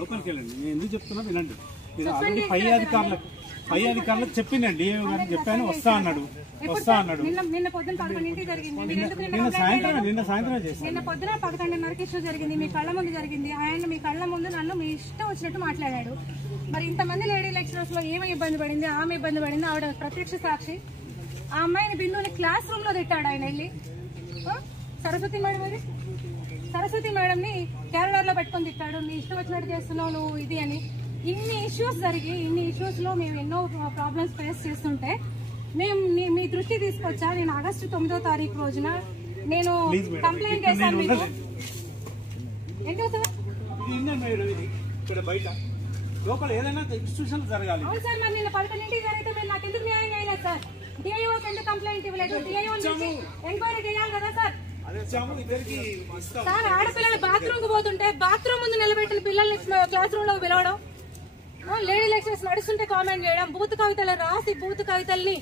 లోపలికి వెళ్ళండి. నేను ఎందుకు చెప్తున్నా వినండి. మీరు ఆల్రెడీ పై అధికారులకు చెప్పిందండి, డిఏఓ గారికి చెప్పాను, వస్తా అన్నాడు. నిన్న పొద్దున 11ంటికి జరిగింది. నిన్న సాయంత్రం చేశాను. నిన్న పొద్దున 11:30కి ఇష్యూ జరిగింది. మీ కళ్ళ ముందు జరిగింది. ఆయన మీ కళ్ళ ముందు నన్ను మీ ఇష్టం వచ్చినట్టు మాట్లాడాడు. మరి ఇంతమంది లేడీ లెక్చరర్స్ లో ఏమి ఇబ్బంది పడింది, ఆమె ఇబ్బంది పడింది. ఆవిడ ప్రత్యక్ష సాక్షి. ఆ అమ్మాయిని బిందుని క్లాస్ రూమ్ లో తిట్టాడు ఆయన వెళ్ళి. సరస్వతి మేడం అది సరస్వతి మేడం ని క్యారిడార్ లో పెట్టుకొని తిట్టాడు. నీ ఇష్టం వచ్చినట్టు చేస్తున్నావు నువ్వు ఇది అని. ఇన్ని ఇష్యూస్ జరిగి ఇన్ని ఇష్యూస్ లో మేము ఎన్నో ప్రాబ్లమ్స్ ఫేస్ చేస్తుంటే మేము మీ దృష్టి తీసుకొచ్చా. నేను ఆగస్టు 9వ తారీఖు రోజున నేను కంప్లైంట్ చేశాను. మీకు ఏంటి సార్ లోపల ఏదైనా ఇన్స్టిట్యూషన్ జరగాలి. అవును సార్, మరి నిన్న 11ంటికి జరిగితే మీరు నాకు ఎందుకు న్యాయం చేయలేదు సార్? డిఐఓకి ఎందుకు కంప్లైంట్ ఇవ్వలేదు? డిఐఓ ఎంక్వైరీ చేయాలి కదా సార్. సార్ ఆడపిల్లలు బాత్రూమ్ కు పోతుంటే బాత్రూమ్ ముందు నిలబెట్టిన పిల్లల్ని క్లాస్ రూమ్ లో పిలవడం, లేడీ లెక్చరర్స్ నడుస్తుంటే కామెంట్ చేయడం, బూత్ కవితలు రాసి బూత్ కవితల్ని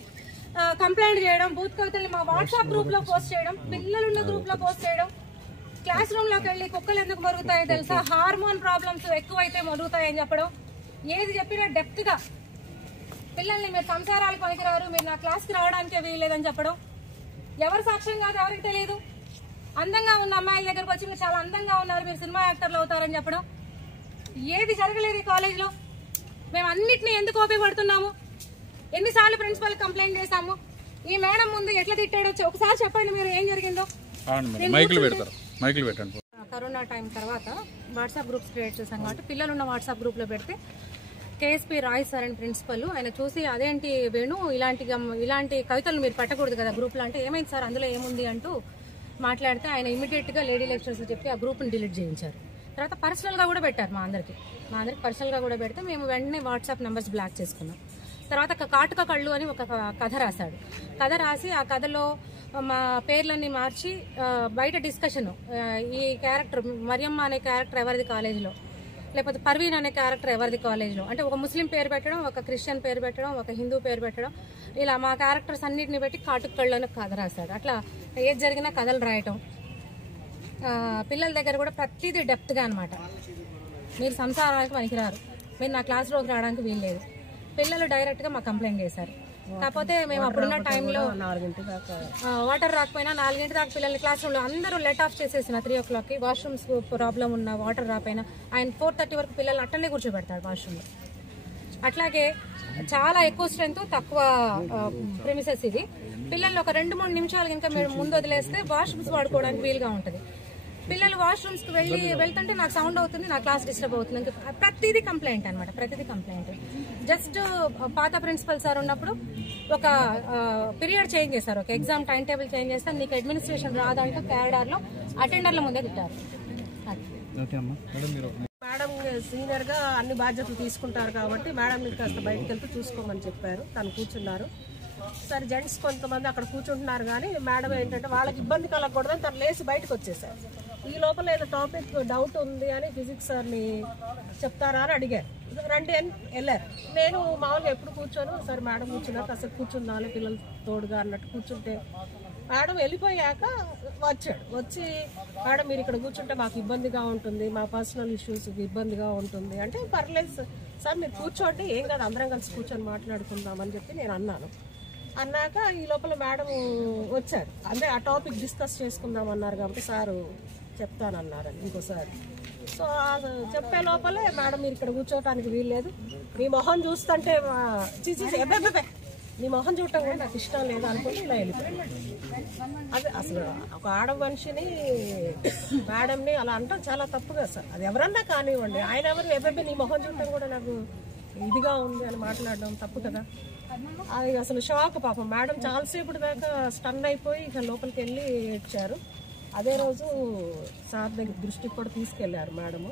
కంప్లైంట్ చేయడం, బూత్ కవితల్ని మా వాట్సాప్ గ్రూప్ లో పోస్ట్ చేయడం, పిల్లలున్న గ్రూప్ లో పోస్ట్ చేయడం, క్లాస్ రూమ్ లోకి వెళ్ళి కుక్కలు ఎందుకు మరుగుతాయో తెలుసా, హార్మోన్ ప్రాబ్లమ్స్ ఎక్కువైతే మరుగుతాయని చెప్పడం, ఏది చెప్పినా డెప్త్ గా పిల్లల్ని మీరు సంసారాలు పనికిరారు, మీరు నా క్లాస్కి రావడానికే వీల్లేదని చెప్పడం, ఎవరు సాక్ష్యం కాదు ఎవరికి తెలియదు. అందంగా ఉన్న అమ్మాయిల దగ్గరకు వచ్చి మీరు చాలా అందంగా ఉన్నారు, మీరు సినిమా యాక్టర్లు అవుతారని చెప్పడం, ఏది జరగలేదు ఈ కాలేజ్లో. మేము అన్నిటినీ ఎందుకు ఉపయోగపడుతున్నాము? ఎన్నిసార్లు ప్రిన్సిపల్ కంప్లైంట్ చేశాము? ఈ మేడం ముందు ఎట్లా తిట్టాడో ఒకసారి చెప్పండి మీరు, ఏం జరిగిందో. కరోనా టైం తర్వాత వాట్సాప్ గ్రూప్స్ క్రియేట్ చేశాం కాబట్టి పిల్లలు ఉన్న వాట్సాప్ గ్రూప్ లో పెడితే కేఎస్పీ రాయ్ సార్ అని ప్రిన్సిపల్ ఆయన చూసి అదేంటి వేణు ఇలాంటి కవితలు మీరు పెట్టకూడదు కదా గ్రూప్ లో అంటే, ఏమైంది సార్ అందులో ఏముంది అంటూ మాట్లాడితే ఆయన ఇమీడియట్ గా లేడీ లెక్చరర్స్ చెప్పి ఆ గ్రూప్ ని డిలీట్ చేయించారు. తర్వాత పర్సనల్ గా కూడా పెట్టారు మా అందరికి పర్సనల్ గా కూడా పెడితే మేము వెంటనే వాట్సాప్ నెంబర్స్ బ్లాక్ చేసుకున్నాం. తర్వాత కాటుక కళ్ళు అని ఒక కథ రాశాడు. కథ రాసి ఆ కథలో మా పేర్లన్నీ మార్చి బయట డిస్కషన్, ఈ క్యారెక్టర్ మరియమ్మ అనే క్యారెక్టర్ ఎవరిది కాలేజీలో, లేకపోతే పర్వీన్ అనే క్యారెక్టర్ ఎవరిది కాలేజ్లో, అంటే ఒక ముస్లిం పేరు పెట్టడం, ఒక క్రిస్టియన్ పేరు పెట్టడం, ఒక హిందూ పేరు పెట్టడం, ఇలా మా క్యారెక్టర్స్ అన్నిటిని పెట్టి కాటుక కళ్ళు అని కథ రాశాడు. అట్లా ఏది జరిగినా కథలు రాయటం. పిల్లల దగ్గర కూడా ప్రతిదీ డెప్త్గా అనమాట. మీరు సంసారానికి పనికిరారు, మీరు నా క్లాస్లోకి రావడానికి వీల్లేదు. పిల్లలు డైరెక్ట్గా మాకు కంప్లైంట్ చేశారు. కాకపోతే మేము అప్పుడున్న టైంలో వాటర్ రాకపోయినా 4 దాకా పిల్లల్ని క్లాస్ రూమ్లో అందరూ లెట్ ఆఫ్ చేసేసిన 3 o'clockకి. వాష్రూమ్స్ ప్రాబ్లం ఉన్న వాటర్ రాకపోయినా ఆయన 4:30 వరకు పిల్లల్ని అట్టనే కూర్చోబెడతాడు వాష్రూమ్లో. అట్లాగే చాలా ఎక్కువ స్ట్రెంత్ తక్కువ ప్రిమిసెస్ ఇది. పిల్లల్ని ఒక 2-3 నిమిషాలు ఇంకా మీరు ముందు వదిలేస్తే వాష్రూమ్స్ వాడుకోవడానికి వీలుగా ఉంటుంది. పిల్లలు వాష్రూమ్స్కి వెళ్తుంటే నాకు సౌండ్ అవుతుంది, నా క్లాస్ డిస్టర్బ్ అవుతుంది. ప్రతిదీ కంప్లైంట్ అనమాట, ప్రతిదీ కంప్లైంట్. జస్ట్ పాత ప్రిన్సిపల్ సార్ ఉన్నప్పుడు ఒక పీరియడ్ చేంజ్ చేశారు, ఒక ఎగ్జామ్ టైం టేబుల్ చేంజ్ చేస్తే నీకు అడ్మినిస్ట్రేషన్ రాదంటూ క్యారిడార్లో అటెండర్ల ముందే తిట్టారు. మేడం సీనియర్ గా అన్ని బాధ్యతలు తీసుకుంటారు కాబట్టి మేడం మీరు కాస్త బయటకు వెళ్తూ చూసుకోమని చెప్పారు. తను కూర్చున్నారు. సరే జెంట్స్ కొంతమంది అక్కడ కూర్చుంటున్నారు కానీ మేడం ఏంటంటే వాళ్ళకి ఇబ్బంది కలగకూడదని తను లేచి బయటకు వచ్చేసారు. ఈ లోపల ఏదో టాపిక్ డౌట్ ఉంది అని ఫిజిక్స్ సార్ని చెప్తారా అని అడిగారు. రండి అని వెళ్ళారు. నేను మామూలుగా ఎప్పుడు కూర్చోను, సరే మేడం కూర్చున్నాక అసలు కూర్చుందాలి పిల్లలు తోడుగా అన్నట్టు కూర్చుంటే మేడం వెళ్ళిపోయాక వచ్చి మేడం మీరు ఇక్కడ కూర్చుంటే మాకు ఇబ్బందిగా ఉంటుంది, మా పర్సనల్ ఇష్యూస్ ఇబ్బందిగా ఉంటుంది అంటే, పర్లేదు సార్ మీరు కూర్చోండి ఏం కాదు అందరం కలిసి కూర్చొని మాట్లాడుకుందామని చెప్పి నేను అన్నాక ఈ లోపల మేడం వచ్చారు. అంటే ఆ టాపిక్ డిస్కస్ చేసుకుందాం అన్నారు కాబట్టి సారు చెప్తానన్నారని ఇంకోసారి. సో చెప్పే లోపలే మేడం మీరు ఇక్కడ కూర్చోవటానికి వీల్లేదు, మీ మొహం చూస్తుంటే నీ మొహం చూడటం కూడా నాకు ఇష్టం లేదు అనుకుంటే ఇలా వెళ్ళిపోయాను. అది అసలు ఒక ఆడ మనిషిని మేడంని అలా అంటాం చాలా తప్పుగా సార్. అది ఎవరన్నా కానివ్వండి, ఆయన ఎవరు ఎబ్బెబ్బే నీ మొహం చూడటం కూడా నాకు ఇదిగా ఉంది అని మాట్లాడడం తప్పు కదా. అది అసలు షాక్ పాపం. మేడం చాలాసేపటి దాకా స్టన్ అయిపోయి ఇక లోపలికి వెళ్ళి ఏడ్చారు. అదే రోజు సార్ దగ్గర దృష్టికి కూడా తీసుకెళ్లారు మేడము.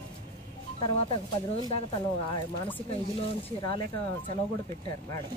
తర్వాత 10 రోజుల దాకా తను మానసిక ఇదిలోంచి రాలేక సెలవు కూడా పెట్టారు మేడం.